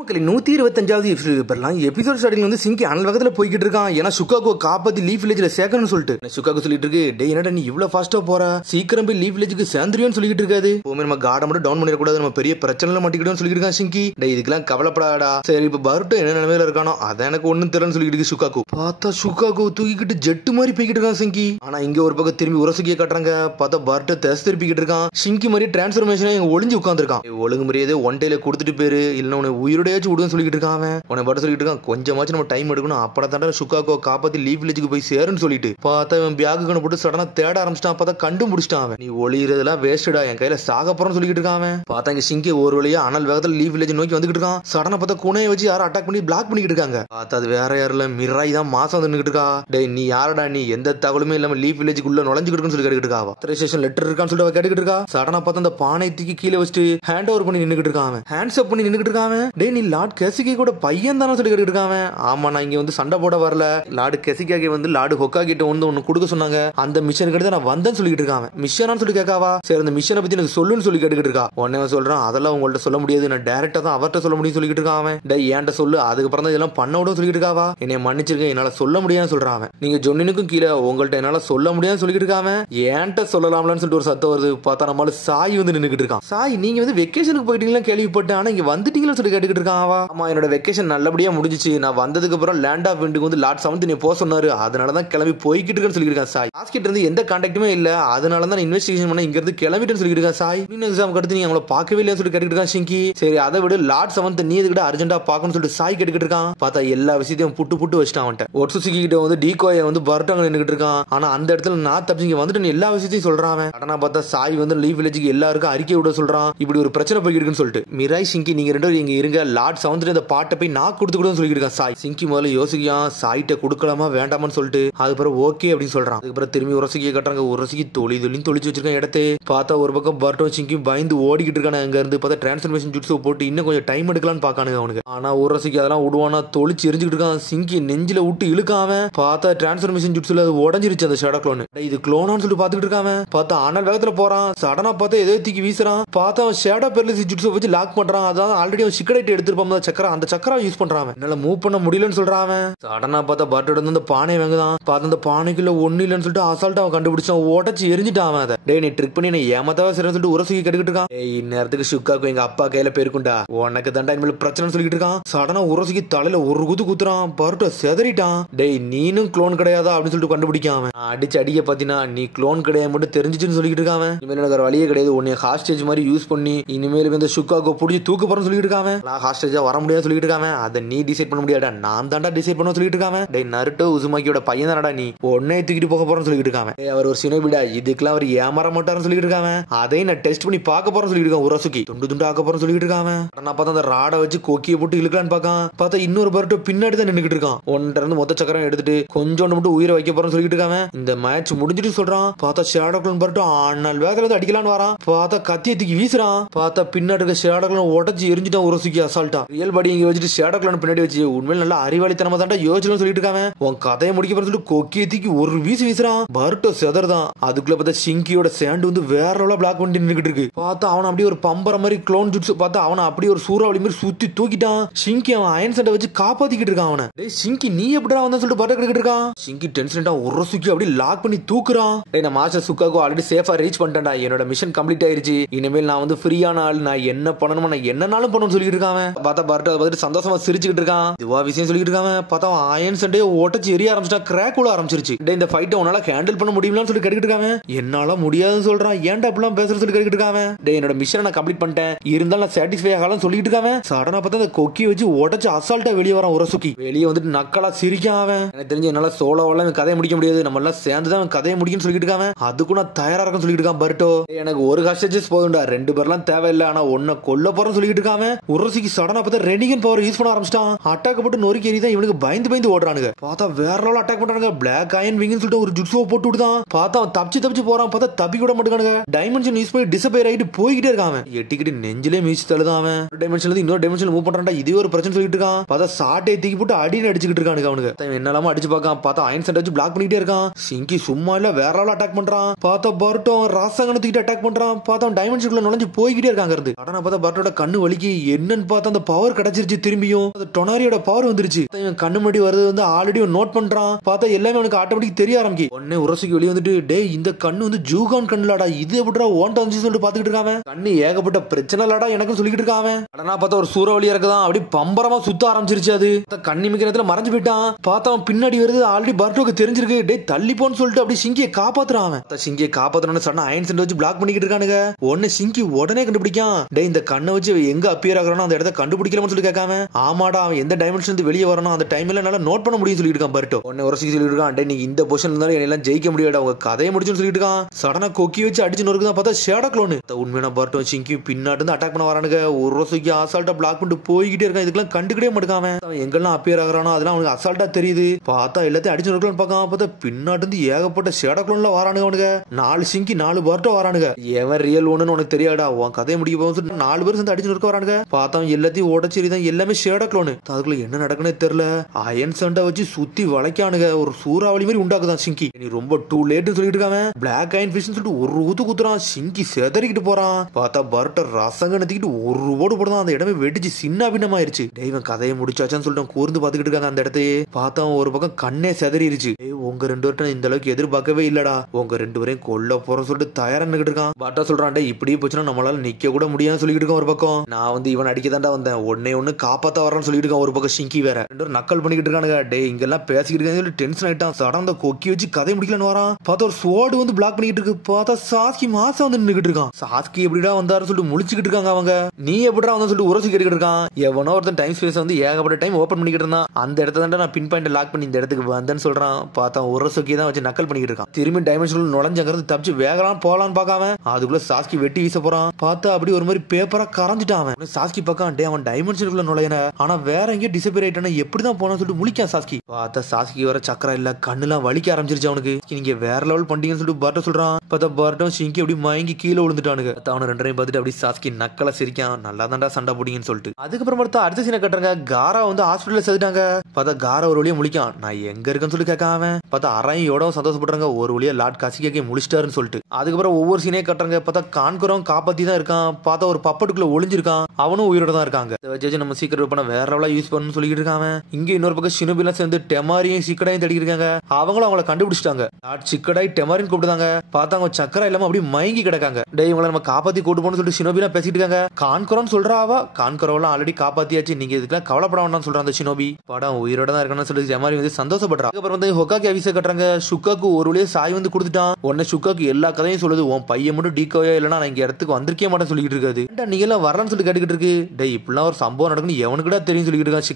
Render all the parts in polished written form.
மக்கள் 125வது எபிசோட் ஸ்டார்டிங்ல வந்து சிங்கி அனல் வேகத்துல போய்கிட்டு இருக்கான். ஏன்னா சுக்காகோ காப்பாத்தி லீஃப் வில்லேஜ்ல சேர்க்கணும்னு சொல்லிட்டு சுக்காகோ சொல்லிட்டு இருக்கு, டே என்னடா நீ இவ்வளவு ஃபாஸ்டா போற, சீக்கிரம் போய் லீஃப் வில்லேஜுக்கு சேர்ந்துருன்னு சொல்லிட்டு இருக்காது. நம்ம கார்டை மட்டும் டவுன் பண்ணிடக்கூடாது, நம்ம பெரிய பிரச்சனை மாட்டிக்கிட்டோம்னு சொல்லிட்டு இருக்கான் சிங்கி. டே இதுக்கெல்லாம் கவலைப்படாடா, சரி இப்ப பருட்டோ என்ன நிலைமையில இருக்கானோ அதான் எனக்கு ஒண்ணும் தெரியலன்னு சொல்லிட்டு இருக்கு சுக்காகோ. பார்த்தா சுக்காகோ தூக்கிக்கிட்டு ஜெட்டு மாதிரி போய்கிட்டு இருக்கான் சிங்கி. ஆனா இங்க ஒரு பக்கம் திரும்பி உரசுக்கிய காட்டுறாங்க. பார்த்தா பருட்டோ தேச திருப்பிக்கிட்டு இருக்கான். சிங்கி மாதிரி டிரான்ஸ்பர்மேஷன் ஒளிஞ்சு உட்காந்துருக்கான். ஒழுங்கு முறையாதே ஒன் டேல கொடுத்துட்டு பேரு இல்ல உன உயிரோடையாச்சும் விடுன்னு சொல்லிட்டு இருக்கான். உன பட்ட சொல்லிட்டு இருக்கான், கொஞ்சமாச்சும் நம்ம டைம் எடுக்கணும், அப்பட தாண்டா சுக்காகோ காப்பாத்தி லீஃப் வில்லேஜுக்கு போய் சேருன்னு சொல்லிட்டு. பார்த்தா இவன் பேக்கு போட்டு சடனா தேட ஆரம்பிச்சிட்டான். பார்த்தா கண்டுபிடிச்சிட்டான் அவன். நீ ஒளியறதெல்லாம் வேஸ்டா, என் கையில சாக போறன்னு சொல்லிட்டு இருக்கான். பார்த்தா இங்க சிங்கி ஒரு வழியா அனல் வேகத்துல லீஃப் வில்லேஜ் நோக்கி வந்துட்டு இருக்கான். சடனா பார்த்தா குனையை வச்சு யாரும் அட்டாக் பண்ணி பிளாக் பண்ணிட்டு இருக்காங்க. பார்த்தா அது வேற யாருல மிராய் தான் மாசம் வந்து இருக்கா. டேய் நீ யாரடா, நீ எந்த தகவலுமே இல்லாம லீஃப் வில்லேஜுக்குள்ள நுழைஞ்சுக்கிட்டு சொல்லி கேட்டுக்கிட்டு இருக்கா. ஆத்தரைசேஷன் லெட்டர் இருக்கான்னு சொல்லிட்டு கேட்டுக்கிட்டு இருக்கா. சடனா பார்த்தா அந்த பானை தூக்கி கீழே வச்சுட்டு ஹேண்ட் ஓவர் பண்ணி நின்னுக்கிட்டு இருக்கான். ஹேண்ட்ஸ் அப் பண்ணி நின்னுக்கிட்டு இருக்கான். டேய் நீ லார்ட் கெசிகி கூட பையன் தானே சொல்லி கேட்டுக்கிட்டு இருக்கான். ஆமா நான் இங்க வந்து சண்டை போட வரல, லார்டு கெசிகாகே வந்து லார்டு ஹொக்கா கிட்ட வந்து ஒன்னு கொடுக்க சொன்னாங்க, அந்த மிஷன் கிட்ட நான் வந்தேன்னு சொல்லிட்டு இருக்கான். மிஷனான்னு சொல்லி கேட்காவா, சரி அந்த மிஷனை பத்தி எனக்கு சொல்லுன்னு சொல்லி கேட்டுக்கிட்டு இருக்கா. உடனே சொல்றான், அதெல்லாம் உங்கள்ட்ட சொல்ல முடியாது, நான் டைரக்டா தான் அவர்கிட்ட சொல்ல முடியும் சொல்லிட்டு இருக்கான். டேய் ஏன்ட்ட சொல்லு, அதுக்கப்புறம் தான் இதெல்லாம் பண்ண விடும் சொல்லிட்டு இருக்காவா. என்னை மன்னிச்சிருக்கேன், என்னால சொல்ல முடியாதுன்னு சொல்றான். நீங்க ஜொன்னினுக்கும் கீழே உங்கள்ட்ட என்னால சொல்ல முடியாதுன்னு சொல்லிட்டு இருக்காம ஏன்ட்ட சொல்லலாம்லன்னு சொல்லிட்டு ஒரு சத்தம் வருது. பார்த்தா நம்மளால சாய் வந்து நின்னுக்கிட்டு இருக்கான். சாய் நீங்க வந்து வெக்கேஷனுக்கு போயிட்டீங்களா கேள்விப்பட்டேன், ஆனா இங்க வந்துட்டீங்கன்னு சொல்லி கேட்டுக்கிட்டு இருக்கான். ஆமா என்னோட வெக்கேஷன் நல்லபடியா முடிஞ்சிச்சு, நான் வந்ததுக்கு அப்புறம் லேண்ட் ஆஃப் விண்டுக்கு வந்து லார்ட் செவன்த் நீ போக சொன்னாரு, அதனாலதான் கிளம்பி போய்கிட்டு இருக்கேன்னு சொல்லியிருக்கான் சாய். ஆஸ்கிட்ட இருந்து எந்த கான்டாக்டுமே இல்ல, அதனால தான் இன்வெஸ்டிகேஷன் பண்ண இங்க இருந்து கிளம்பிட்டேன்னு சொல்லியிருக்கான் சாய். எக்ஸாம் அடுத்து நீ அவங்கள பார்க்கவே இல்லைன்னு சொல்லி கேட்டுக்கிட்டு இருக்கான் சிங்கி. சரி அதை விட லார்ட் செவன்த் நீ எதுக்கிட்ட அர்ஜென்டா பார்க்கணும்னு சொல்லிட்டு சாய் கேட்டுக்கிட்டு இருக்கான். பார்த்தா எல்லா விஷயத்தையும் புட்டு வச்சுட்டான் அவன்ட்ட. ஒட்சுசுகி கிட்ட வந்து டீகோயை வந்து பர்ட்டாங்க நின்னுக்கிட்டு இருக்கான். ஆனா அந்த இடத்துல நான் தப்பிச்சு வந்துட்டு எல்லா விஷயத்தையும் சொல்றான். கடனா பார்த்தா சாய் வந்து லீஃப் வில்லேஜுக்கு எல்லாருக்கும் அறிக்கை விட சொல்றான், இப்படி ஒரு பிரச்சனை போய்கிட்டு இருக்குன்னு சொல்லிட்டு. மிராய் சிங்கி நீங்க ரெண்டு பேரும் இங்க இருங்க, லார்ட் செவன்த் இந்த பாட்டை போய் நான் கொடுத்துக்கிட்டு சொல்லிட்டு இருக்கான் சாய். சிங்கி முதல்ல யோசிக்கான், சாய்ட்ட கொடுக்கலாமா வேண்டாமான்னு சொல்லிட்டு. அதுக்கப்புறம் ஓகே அப்படின்னு சொல்றான். அதுக்கப்புறம் திரும்பி உரசிக்க கட்டுறாங்க. உரசிக்கு தொழிலின்னு தொழிச்சு வச்சிருக்கான் இடத்தை. பார்த்தா ஒரு பக்கம் பர்ட்டோ சிங்கி பயந்து ஓடிக்கிட்டு இருக்கானு. அங்க இருந்து பார்த்தா டிரான்ஸ்ஃபர்மேஷன் ஜுட்ஸு போட்டு இன்னும் கொஞ்சம் டைம் எடுக்கலான்னு பாக்கானுங்க அவனுக்கு. ஆனா உரசிக்கு அதெல்லாம் விடுவானா, தொழிச்சு எரிஞ்சுக்கிட்டு இருக்கான். சிங்கி நெஞ்சில விட்டு இழுக்காம. பார்த்தா டிரான்ஸ்ஃபர்மேஷன் ஜுட்ஸ்ல அது உடஞ்சிருச்சு அந்த ஷேடோ க்ளோன். இது க்ளோனான்னு சொல்லிட்டு பாத்துக்கிட்டு இருக்காம. பார்த்தா அனல் வேகத்துல போறான். சடனா பார்த்தா எதோ தூக்கி வீசுறான். பார்த்தா அவன் ஷேடோ பெர்லிஸ் ஜுட்ஸை வச்சு லாக் பண்றான். அதான் ஆல்ரெடி அவன் சிக்கடைட் எடுத்துருப்பான் சக்கரா, அந்த சக்கரா யூஸ் பண்றான். என்னால மூவ் பண்ண முடியலன்னு சொல்றான். சடனா பார்த்தா பர்ட்டோட வந்து அந்த பானை வாங்குதான். பார்த்து அந்த பானைக்குள்ள ஒண்ணு இல்லன்னு சொல்லிட்டு அசால்ட்டா அவன் கண்டுபிடிச்சான். உடச்சு எரிஞ்சிட்டான் அதை. டேய் நீ ட்ரிக் பண்ணி ஏமாத்தாவா சரின்னு சொல்லிட்டு உரசுக்கி கட்டுக்கிட்டு இருக்கான். இந்நேரத்துக்கு சுக்காக்கு எங்க அப்பா கையில போயிருக்குண்டா, உனக்கு தண்டா இனிமேல் பிரச்சனை சொல்லிட்டு இருக்கான். சடனா உரசுக்கி தலையில ஒரு குத்துறான். பர்ட்டோ செதறிட்டான். டேய் நீனும் க்ளோன் கிடையாதா அப்படின்னு சொல்லிட்டு கண்டுபிடிக்காம அடிச்சு அடிக்க பாத்தீங்கன்னா நீ க்ளோன் கிடையாது மட்டும் தெரிஞ்சிச்சுன்னு சொல்லிட்டு இருக்கான். இனிமேல் எனக்கு வழியே கிடையாது, உன்னை ஹாஸ்டேஜ் மாதிரி யூஸ் பண்ணி இனிமேல் இந்த சுக்காக்கோ பிடிச்சி தூக்க போறேன்னு சொல்லிட்டு இருக்கான். நான் ஹாஸ்டேஜா வர முடியாது சொல்லிட்டு இருக்கான். அதை நீ டிசைட் பண்ண முடியாடா, நான் தாண்டா டிசைட் பண்ண சொல்லிட்டு இருக்கான். டேய் நருட்டோ உசுமாக்கியோட பையன் தானடா நீ, உன்னை தூக்கிட்டு போக போறேன்னு சொல்லிட்டு இருக்கான். அவர் ஒரு சினோபிடா, இதுக்கெல்லாம் அவர் ஏமாற மாட்டாருன்னு சொல்லிட்டு இருக்கான். அதை நான் டெஸ்ட் பண்ணி பார்க்க போறேன்னு சொல்லிட்டு இருக்கான். உரசுக்கி துண்டு ஆக்க போறேன்னு சொல்லிட்டு இருக்கான். நான் பார்த்தா அந்த ராடை வச்சு கொக்கியை போட்டு இழுக்கலான்னு பார்க்கான். பார்த்தா இன்னொரு பர்ட்டோ பின்னாடி தான் நின்னுக்கிட்டு இருக்கான். ஒன்றை இருந்து மொத்த சக்கரம் எடுத்துட்டு கொஞ்சோண்டு மட்டும் உயிரை வைக்க போறேன்னு சொல்லிட்டு இருக்கான். இந்த மேட்ச் முடிஞ்சிட்டு சொல்றான். பார்த்தா ஷேடோ க்ளோன் பர்ட்டோ ஆனால் வேகத்துல அடிக்கலான்னு வரான். பார்த்தா கத்தியை தூக்கி வீசுறான். பார்த்தா பின்னாடி இருக்க ஷேடோ க்ளோன் உடச்சு எரிஞ்சிட்டான் உரசுக்கி அசால்ட்டா. ரியல் பாடி இங்க வச்சுட்டு ஷேடோ க்ளோன் பின்னாடி வச்சு உண்மையில நல்லா அறிவாளித்தனமா தாண்டா யோசிச்சு சொல்லிட்டு இருக்காங்க. உன் கதையை முடிக்க போற சொல்லிட்டு கொக்கியை தூக்கி ஒரு வீசுறான். பர்ட்டோ செதர்தான். அதுக்குள்ள பார்த்தா சிங்கியோட சேண்டு வந்து வேற லெவலா பிளாக் பண்ணி நின்னுக்கிட்டு இருக்கு. பார்த்தா அவன் அப்படியே ஒரு பம்பர மாதிரி க்ளோன் ஜுட்ஸ் பார்த்தா அவனை அப்படியே ஒரு சூறாவளி மாதிரி சுத்தி தூக்கிட்டான். சிங்கி அவன் அயன் சண்டை வச்சு காப்பாத்திக்கிட்டு இருக்கான் அவனை. டேய் சிங்கி நீ எப்படிடா வந்தா சொல்லிட்டு பர்ட்டோ கிட்ட இருக்கான். சிங்கி டென்ஷன்டா ஒரு சுக்கி அப்படியே லாக் பண்ணி தூக்குறான். டேய் நான் மாஸ்டர் சுக்காகோ ஆல்ரெடி சேஃபா ரீச் பண்ணிட்டேன்டா, என்னோட மிஷன் கம்ப்ளீட் ஆயிருச்சு, இனிமேல் நான் வந்து ஃப்ரீயான ஆள், நான் என்ன பண்ணணுமோ நான் என்னனாலும் பண்ணணும்னு சொல்லிட்டு இருக்கான். பார்த்தா பர்ட்டோ அதை பார்த்துட்டு சந்தோஷமா சிரிச்சுக்கிட்டு இருக்கான். இதுவா விஷயம் சொல்லிட்டு இருக்கான். பார்த்தா அவன் அயன் சண்டையை உடச்சு எரிய ஆரம்பிச்சிட்டா, கிராக் உள்ள ஆரம்பிச்சிருச்சு. டேய் இந்த ஃபைட்டை உன்னால ஹேண்டில் பண்ண முடியுமான்னு சொல்லி கேட்டுக்கிட்டு இருக்காங்க. என்னால முடியாதுன்னு சொல்றான். ஏன்டா அப்படிலாம் பேசுற சொல்லி கேட்டுக்கிட்டு இருக்காங்க. டேய் என்னோட மிஷனை நான் கம்ப்ளீட் பண்ணிட்டேன், இருந்தாலும் நான் சாட்டிஸ்ஃபை ஆகலாம் சொல்லிட்டு இருக்காங்க. சடனா பார்த்தா அந்த கொக்கியை வச்சு உடச்சு அசால்ட்டா வெளியே வரான் உரசுக்கி. வெளியே வந்துட்டு நக்கலா சிரிக்கான். அவன் எனக்கு தெரிஞ்சு என்னால சோலோவெல்லாம் கதையை முடிக்க முடியாது, நம்ம எல்லாம் சேர்ந்துதான் கதையை முடிக்கும்னு சொல்லிட்டு இருக்காங்க. அதுக்கும் நான் தயாரா இருக்குன்னு சொல்லிட்டு இருக்கான் பர்ட்டோ. எனக்கு ஒரு ஹாஸ்டேஜஸ் போதும்டா, ரெண்டு பேர்லாம் தேவையில்லை, ஆனா ஒன்ன கொல்ல போறேன்னு சொல்லிட்டு இருக்காங்க. உரசுக்கி சடனா பார்த்தா ரெனிகன் பவர் யூஸ் பண்ண ஆரம்பிச்சிட்டான். அட்டாக் போட்டு நொறுக்கி எறிதான். இவனுக்கு பயந்து ஓடுறானுங்க. பார்த்தா வேற லெவல் அட்டாக் பண்றானுங்க. பிளாக் அயன் விங்னு சொல்லிட்டு ஒரு ஜுட்ஸோ போட்டு விடுதான். பார்த்தா அவன் தப்பிச்சு போறான். பார்த்தா தப்பி கூட மாட்டானுங்க. டைமென்ஷன் யூஸ் பண்ணி டிசப்பேர் ஆயிட்டு போய்கிட்டே இருக்கான். எட்டிக்கிட்டு நெஞ்சிலே மீச்சு தள்ளுதான். அவன் ஒரு டைமென்ஷன்ல இருந்து இன்னொரு டைமென்ஷன் மூவ் பண்றான்டா. இதே ஒரு பிரச்சனை சொல்லிட்டு இருக்கான். பார்த்தா சாட்டை தூக்கி போட்டு அடின்னு அடிச்சுக்கிட்டு இருக்கானுங்க அவனுக்கு. என்னெல்லாம அடிச்சு பார்க்கான். பார்த்தா அயன் சண்டை வச்சு பிளாக் பண்ணிட்டே இருக்கான். சிங்கி சும்மா இல்ல வேற லெவல் அட்டாக் பண்றான். பார்த்தா பர்ட்டோ ராசங்கன தூக்கிட்டு அட்டாக் பண்றான். பார்த்தா டைமென்ஷனுக்குள்ள நுழைஞ்சு போய்கிட்டே இருக்காங்க. கடனை பார்த்தா பர்ட்டோட கண்ணு வலிக்கு என்னன்னு பார்த்தா பார்த்தா அந்த பவர் கிடைச்சிருச்சு. திரும்பியும் அந்த டொனாரியோட பவர் வந்துருச்சு. இவன் கண்ணு முன்னாடி வருது வந்து ஆல்ரெடி நோட் பண்றான். பார்த்தா எல்லாமே அவனுக்கு ஆட்டோமேட்டிக் தெரிய ஆரம்பிக்கும். உடனே உரசுக்கு வெளியே வந்துட்டு டே இந்த கண்ணு வந்து ஜூகான் கண்ணுலாடா, இது எப்படிடா ஓன்ட்ட வந்து சொல்லிட்டு பாத்துக்கிட்டு இருக்காங்க. கண்ணு ஏகப்பட்ட பிரச்சனை இல்லாடா எனக்கு சொல்லிக்கிட்டு இருக்காங்க. ஆனா பார்த்தா ஒரு சூறாவளி இருக்குதான், அப்படி பம்பரமா சுத்த ஆரம்பிச்சிருச்சு. அது கண்ணி மிக்க நேரத்துல மறைஞ்சு போயிட்டான். பார்த்தா அவன் பின்னாடி வருது. ஆல்ரெடி பர்ட்டோக்கு தெரிஞ்சிருக்கு. டே தள்ளி போன்னு சொல்லிட்டு அப்படி சிங்கியை காப்பாத்துறான். அவன் சிங்கியை காப்பாத்தணும்னு சொன்னா அயன் சென்ட் வச்சு பிளாக் பண்ணிக்கிட்டு இருக்கானுங்க. உடனே சிங்கி உடனே கண்டுபிடிக்கான். டே இந்த கண்ணை வச்சு எங்க அப்பியர் ஆகிறானோ அந்த இடத்த கண்டுபிடிக்கலாம்னு சொல்லி கேட்காம ஆமாடா அவன் எந்த டைமென்ஷன் இருந்து வெளியே வரணும் அந்த டைம்ல என்னால நோட் பண்ண முடியும் சொல்லிட்டு இருக்கான் பர்ட்டோ. உடனே ஒரு சொல்லிட்டு இருக்கான். டே நீ இந்த பொசிஷன்ல இருந்தாலும் என்னெல்லாம் ஜெயிக்க முடியாடா, உங்க கதையை முடிச்சுன்னு சொல்லிட்டு இருக்கான். சடனா கொக்கி வச்சு அடிச்சு நொறுக்குதான். பார்த்தா ஷேடா க்ளோன். உண்மையான பர்ட்டோ சிங்கி பின்னாடி இருந்து அட்டாக் பண்ண வரானுங்க. ஒரு ரோசுக்கு அசால்ட்டா பிளாக் பண்ணிட்டு போய்கிட்டே இருக்கான். இதுக்கெல்லாம் கண்டுக்கிட்டே மாட்டாம அவன் எங்கெல்லாம் அப்பியர் ஆகிறானோ அதெல்லாம் அவனுக்கு அசால்ட்டா தெரியுது. பார்த்தா எல்லாத்தையும் அடிச்சு நொறுக்கலான்னு பார்க்காம பார்த்தா பின்னாடி இருந்து ஏகப்பட்ட ஷேடா க்ளோன்ல வரானுங்க. அவனுங்க 4 சிங்கி 4 பர்ட்டோ வரானுங்க. எவன் ரியல் ஒன்னு உனக்கு தெரியாடா, உன் கதையை முடிக்க போகும் சொல்லிட்டு 4 பேர் சேர்ந்து அடிச்சு நொறுக்க வரானுங்க. பார்த்தா எல்லாத்தையும் உடச்சிருதான். எல்லாமே ஷேடா க்ளோன். அதுக்குள்ள என்ன நடக்குன்னே தெரியல. அயன் சண்டை வச்சு சுத்தி வளைக்கானுங்க. ஒரு சூறாவளி மாதிரி உண்டாக்குதான் சிங்கி. நீ ரொம்ப டூ லேட் சொல்லிட்டு இருக்காம பிளாக் அயன் ஃபிஷ் சொல்லிட்டு ஒரு ஊத்து குத்துறான். சிங்கி செதறிக்கிட்டு போறான். பார்த்தா பர்ட்டோ ரசங்க நத்திக்கிட்டு ஒரு ஓடு போடுதான். அந்த இடமே வெடிச்சு சின்ன பின்னமாயிருச்சு. தெய்வம் கதையை முடிச்சாச்சான்னு சொல்லிட்டு கூர்ந்து பாத்துக்கிட்டு இருக்காங்க அந்த இடத்தையே. பார்த்தா ஒரு பக்கம் கண்ணே செதறிடுச்சு. உங்க 2 பேர்ட்ட இந்த அளவுக்கு எதிர்பார்க்கவே இல்லடா, உங்க 2 பேரையும் கொல்ல போறோம் சொல்லிட்டு தயாரா நின்னுட்டு இருக்கான். பர்ட்டோ சொல்றான் இப்படியே போச்சுன்னா நம்மளால நிக்க கூட முடியாதுன்னு சொல்லிட்டு இருக்கோம். ஒரு பக்கம் நான் வந்து இவன் அடிக்க தாண்டா வந்தேன், ஒன்னு காப்பாத்த வரேன்னு சொல்லிட்டு இருக்கான். ஒரு பக்கம் சிங்கி வேற 2 பேரும் நக்கல் பண்ணிக்கிட்டு இருக்கானுங்க. டே இங்கெல்லாம் பேசிக்கிட்டு இருக்காங்க டென்ஷன் ஆயிட்டான். சடந்த கொக்கி வச்சு கதை முடிக்கலன்னு வரான். பார்த்தா ஒரு சோடு வந்து பிளாக் பண்ணிக்கிட்டு இருக்கு. பார்த்தா சாஸ்கி மாசம் வந்து நின்னுக்கிட்டு இருக்கான். சாஸ்கி எப்படிடா வந்தாரு சொல்லிட்டு முழிச்சுக்கிட்டு இருக்காங்க அவங்க. நீ எப்படிடா வந்து சொல்லிட்டு உரசி கேட்டுக்கிட்டு இருக்கான். எவனோ ஒருத்தன் டைம் ஸ்பேஸ் வந்து ஏகப்பட்ட டைம் ஓபன் பண்ணிக்கிட்டு இருந்தான். அந்த இடத்த தான் நான் பின் பாயிண்ட் லாக் பண்ணி இந்த இடத்துக்கு வந்தேன்னு சொல்றான். பார்த்தா உரசுக்கி தான் வச்சு நக்கல் பண்ணிக்கிட்டு இருக்கான். திரும்பி டைமென்ஷன் நுழைஞ்சங்கிறது தப்பிச்சு வேகலாம் போலான்னு பார்க்காம அதுக்குள்ள சாஸ்கி வெட்டி வீச போறான். பார்த்தா அப்படி ஒரு மாதிரி பேப்பரா கரைஞ்சிட்டான். சாஸ்கி பக்கம் டே அவன் டைமென்ஷனுக்குள்ள நுழையன ஆனா வேற எங்கேயும் டிசப்பியர் ஆயிட்டான எப்படிதான் போனான்னு சொல்லிட்டு முழிக்கான் சாஸ்கி. பார்த்தா சாஸ்கி வர சக்கரா இல்ல, கண்ணுலாம் வலிக்க ஆரம்பிச்சிருச்சு அவனுக்கு. நீங்க வேற லெவல் பண்ணிட்டீங்கன்னு சொல்லிட்டு பர்ட்டோ சொல்றான். பார்த்தா பர்ட்டோ சிங்கி அப்படி மயங்கி கீழே விழுந்துட்டானுங்க. அவனை 2 பார்த்துட்டு அப்படி சாஸ்கி நக்கலா சிரிக்கான். நல்லா தாண்டா சண்டை போட்டீங்கன்னு சொல்லிட்டு. அதுக்கப்புறம் பார்த்தா அடுத்த சீனை கட்டுறாங்க. காரா வந்து ஹாஸ்பிட்டல்ல சேர்த்துட்டாங்க. பார்த்தா காரா ஒரு வழியா முழிக்கான். நான் எங்க இருக்கேன்னு சொல்லி கேட்காம பார்த்தா அரையோட சந்தோஷப்படுறாங்க. ஒரு வழியா லாட் காசிக்கே முடிச்சிட்டாருன்னு சொல்லிட்டு. அதுக்கப்புறம் ஒவ்வொரு சீனே கட்டுறாங்க. பார்த்தா கான்குரம் காப்பாத்தி தான் இருக்கான். பார்த்தா ஒரு பப்பட்டுக்குள்ள ஒளிஞ்சிருக்கான். அவனும் உயிரோட தான் இருக்காங்க. வச்சு நம்ம சீக்கிரம் பண்ண வேற லெவலா யூஸ் பண்ணணும்னு சொல்லிட்டு இருக்காங்க. இங்க இன்னொரு பக்கம் ஷினோபிலாம் சேர்ந்து டெமாரியும் சிக்கடாயும் தேடி இருக்காங்க. அவங்களும் அவங்கள கண்டுபிடிச்சிட்டாங்க. சிக்கடாய் டெமாரின்னு கூப்பிட்டாங்க. பார்த்தா அவங்க சக்கரா இல்லாம அப்படி மயங்கி கிடக்காங்க. டே இவங்களை நம்ம காப்பாத்தி கூட்டு போன்னு சொல்லிட்டு ஷினோபிலாம் பேசிட்டு இருக்காங்க. கான்குரம் சொல்றா அவ கான்குரோலாம் ஆல்ரெடி காப்பாத்தியாச்சு, நீங்க இதுக்கெல்லாம் கவலைப்பட வேண்டாம்னு சொல்றான் அந்த ஷினோபி. படம் உயிரோட தான் இருக்கணும்னு சொல்லி டெமாரி வந்து சந்தோஷப்படுறான். அதுக்கப்புறம் வந்து ஹொக்காக்கி அவிச கட்டுறாங்க. சுக்காக்கு ஒரு வழியே சாய் வந்து கொடுத்துட்டான். உடனே சுக்காக்கு எல்லா கதையும் சொல்லுது. உன் பையன் மட்டும் டீக்கோயா இல்லைன்னா நான் இங்க இடத்துக்கு வந்திருக்கே மாட்டேன்னு சொல்லிட்டு இருக்காது. நீங்க எல்லாம் வரலான்னு சொல்லி கேட்டுக்கிட்டு இருக்கு. டே இப்படிலாம் ஒரு சம்பவம் நடக்குன்னு எவனுக்குடா தெரியும் சொல்லிட்டு இருக்கான்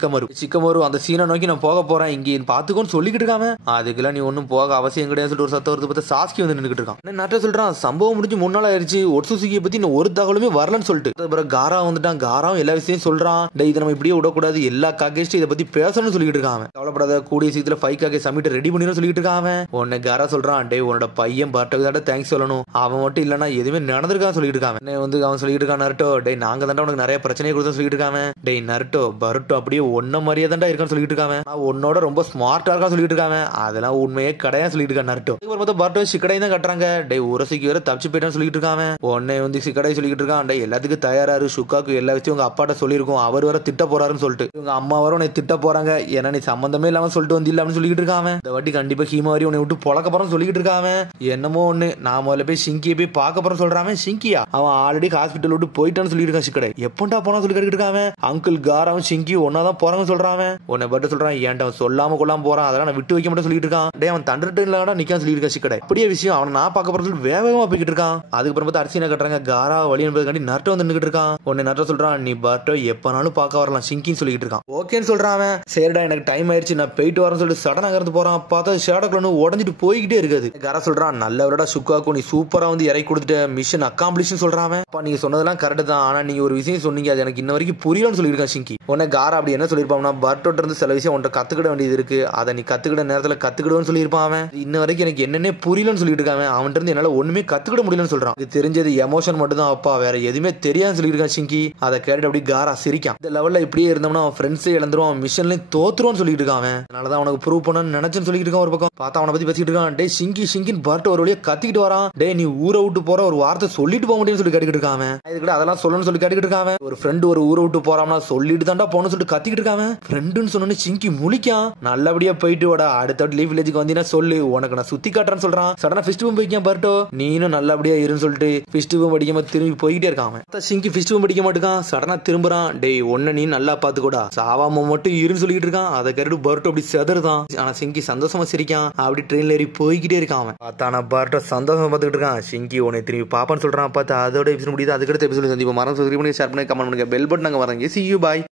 சிக்கமரு. அந்த சீனை நோக்கி நான் போக போறேன், இங்க பாத்துக்கோன்னு சொல்லிக்கிட்டு இருக்காம அதுக்கெல்லாம் நீ ஒன்னும் போக அவசியம் கிடையாது சொல்லிட்டு ஒரு சத்தம் வருது. பார்த்தா சாஸ்கி வந்து நின்னுக்கிட்டு இருக்கான். நட்ட சொல்றான் சம்பவம் முடிஞ்சு 3 நாள் ஆயிருச்சு, ஒட்சுசுகியை பத்தி இன்னும் ஒரு தகவலுமே வரலன்னு சொல்லிட்டு. அப்புறம் காரா வந்துட்டான். காராவும் எல்லா விஷயம் சொல்றான். டே இதை நம்ம இப்படியே விடக்கூடாது, எல்லா காகேஸ்ட் இதை பத்தி பேசணும்னு சொல்லிட்டு இருக்கான். கவலைப்படாத, கூடிய சீக்கிரத்துல 5 காகே சமிட் ரெடி பண்ணிடும் சொல்லிட்டு இருக்கான். உன்னை காரா சொல்றான். டே உன்னோட பையன் பர்ட்டோக்கு தான் தேங்க்ஸ் சொல்லணும், அவன் மட்டும் இல்லன்னா எதுவுமே நடந்திருக்கான்னு சொல்லிட்டு இருக்கான். வந்து அவன் சொல்லிட்டு இருக்கான் நருட்டோ, டே நாங்க தாண்டா உனக்கு நிறைய பிரச்சனையை கொடுத்தா சொல்லிட்டு இருக்காங்க. டே நருட்டோ பருட்டோ அப்படியே ஒன்ன மாதிரியே தாண்டா இருக்கான்னு சொல்லிட்டு இருக்காங்க. உன்னோட ரொம்ப ஸ்மார்ட்டா இருக்கா சொல்லிட்டு இருக்காங்க. அதெல்லாம் உண்மையே கிடையாது சொல்லிட்டு இருக்கான் நருட்டோ. பர்ட்டோ சிக்கடை தான் கட்டுறாங்க. டே உரசிக்கு வேற தப்பிச்சு போயிட்டான்னு சொல்லிட்டு இருக்காங்க. உடனே வந்து சிக்கடை சொல்லிட்டு இருக்கான். டே எல்லாத்துக்கும் தயாராரு, சுக்காக்கு எல்லா விஷயம் உங்க அப்பாட்ட சொல்லிருக்கோம், அவர் வேற திட்ட போறாருன்னு சொல்லிட்டு. இவங்க அம்மா வர உன்னை திட்ட போறாங்க, ஏன்னா நீ சம்பந்தமே இல்லாம சொல்லிட்டு வந்தில்ல அப்படின்னு சொல்லிட்டு இருக்காங்க. இந்த வாட்டி கண்டிப்பா ஹீமாரி உன்னை விட்டு பொழக்க போறோம்னு சொல்லிட்டு இருக்காங்க. என்னமோ ஒண்ணு நான் முதல்ல போய் சிங்கியை போய் பார்க்க போறேன்னு சொல்றாங்க. சிங்கியா அவன் ஆல்ரெடி ஹாஸ்பிட்டல் விட்டு போயிட்டான்னு சொல்லிட்டு இருக்கான். சிக்கடை எப்பண்டா போனா சொல்லி கேட்டுட்டு இருக்காங்க. அங்கிள் காராவும் சிங்கி ஒன்னாதான் போறாங்கன்னு சொல்றாங்க. உன்னை பட்டு சொல்றான், ஏன்டா சொல்லாம கொள்ளாம போறான், அதெல்லாம் நான் விட்டு வைக்க மாட்டேன் சொல்லிட்டு இருக்கான். டே அவன் தண்டர்ட்டு இல்லடா நிக்கான்னு சொல்லிட்டு இருக்கா சிக்கடை. அப்படியே விஷயம் அவன் நான் பார்க்க போறேன்னு சொல்லி வேகமா போய்கிட்டு இருக்கான். அதுக்கப்புறம் பார்த்து அரிசினை கட்டுறாங்க. காரா வழி என்பதுக்காண்டி நர்ட்டோ வந்து நின்னுட்டு இருக்கான். உன்னை நர்ட்டோ சொல்றான், நீ பர்ட்டோ எப்பனாலும் பார்க்க வரலாம் சிங்கின்னு சொல்லிட்டு இருக்கான். ஓகேன்னு சொல்றான். சரிடா எனக்கு டைம் ஆயிடுச்சு, நான் போயிட்டு வரேன்னு சொல்லிட்டு சடனா இருந்து போறான். பார்த்தா ஷேடோக்குள்ள உடஞ்சிட்டு போய்கிட்டே இருக்காது. காரா சொல்றான், நல்லவரடா சுக்காக்கு, நீ சூப்பரா வந்து இறக்கி கொடுத்துட்ட, மிஷன் அக்காம்ப்ளிஷ்னு சொல்றான். நீங்க சொன்னதெல்லாம் கரெக்ட் தான், ஆனா நீங்க ஒரு விஷயம் சொன்னீங்க அது எனக்கு இன்ன வரைக்கும் புரியலன்னு சொல்லியிருக்கான் சிங்கி. உன்னை காரா அப்படி என்ன சொல்லிருப்பான்னா, பர்ட்டோட்ட இருந்து சில விஷயம் உன்ட்ட கத்துக்கிட வேண்டியது இருக்கு, அதை நீ கத்துக்கிட நேரத்துல கத்துக்கிடுன்னு சொல்லியிருப்பான். இன்ன வரைக்கும் எனக்கு என்னன்னே புரியலன்னு சொல்லிட்டு இருக்காங்க. அவன் இருந்து என்னால ஒண்ணுமே கத்துக்கிட முடியலன்னு சொல்றான். இது தெரிஞ்சது எமோஷன் மட்டும் தான் அப்பா, வேற எதுவுமே தெரியாதுன்னு சொல்லியிருக்கான் சிங்கி. அதை கேட்டு அப்படி காரா சிரிக்கான். இந்த லெவல்ல இப்படியே இருந்தோம்னா அவன் ஃப்ரெண்ட்ஸே இழந்துரும், மிஷன்லயும் தோத்துருவான்னு சொல்லிட்டு இருக்கான். அதனாலதான் அவனுக்கு ப்ரூவ் பண்ணணும்னு நினைச்சுன்னு சொல்லிட்டு இருக்கான். ஒரு பக்கம் பார்த்தா அவனை பத்தி பேசிட்டு இருக்கான். டே சிங்கி சிங்கின்னு பர்ட்டோ ஒரு வழியா கத்திக்கிட்டு வரான். டே நீ ஊரை விட்டு போற ஒரு வார்த்தை சொல்லிட்டு போக முடியும்னு சொல்லி கேட்டுக்கிட்டு இருக்கான். இதுக்கிட்ட அதெல்லாம் சொல்லணும்னு சொல்லி கேட்டுக்கிட்டு இருக்கான். ஒரு ஃப்ரெண்ட் ஒரு பர்ட்டர் ஊரை விட்டு போறாம்னா சொல்லிட்டு தாண்டா போன சொல்லிட்டு கத்திக்கிட்டு இருக்காங்க. ஃப்ரெண்டுன்னு சொன்னோன்னு சிங்கி முழிக்கான். நல்லபடியா போயிட்டு வாடா, அடுத்த லீஃப் வில்லேஜுக்கு வந்தீங்கன்னா சொல்லு, உனக்கு நான் சுத்தி காட்டுறேன்னு சொல்றான். சடனா ஃபிஸ்ட் பம்ப் போய்க்கான் பர்ட்டோ. நீனும் நல்லபடியா இருன்னு சொல்லிட்டு ஃபிஸ்ட் பம்ப் அடிக்காம திரும்பி போய்கிட்டே இருக்கான். சிங்கி ஃபிஸ்ட் பம்ப் அடிக்க மாட்டேங்கான். சடனா திரும்புறான். டேய் ஒன்ன நீ நல்லா பாத்துக்கூடா, சாவாம மட்டும் இருன்னு சொல்லிட்டு இருக்கான். அதை கேட்டு பர்ட்டோ அப்படி செதறுதான். ஆனா சிங்கி சந்தோஷமா சிரிக்கான். அப்படி ட்ரெயின்ல ஏறி போய்கிட்டே இருக்கான். பார்த்தானா பர்ட்டோ சந்தோஷமா பார்த்துக்கிட்டு இருக்கான். சிங்கி உன்னை திரும்பி பாப்பான்னு சொல்றான். பார்த்து அதோட எபிசோட் முடியுது. அதுக்கடுத்த எபிசோட் சந்திப்போம். மறந்து சப்ஸ்கிரைப் பண்ணி ஷேர் பண்ணி கமெண்ட் பண்ணுங்க. பெல் பட்டன் நாங்க வரேன். See you, bye.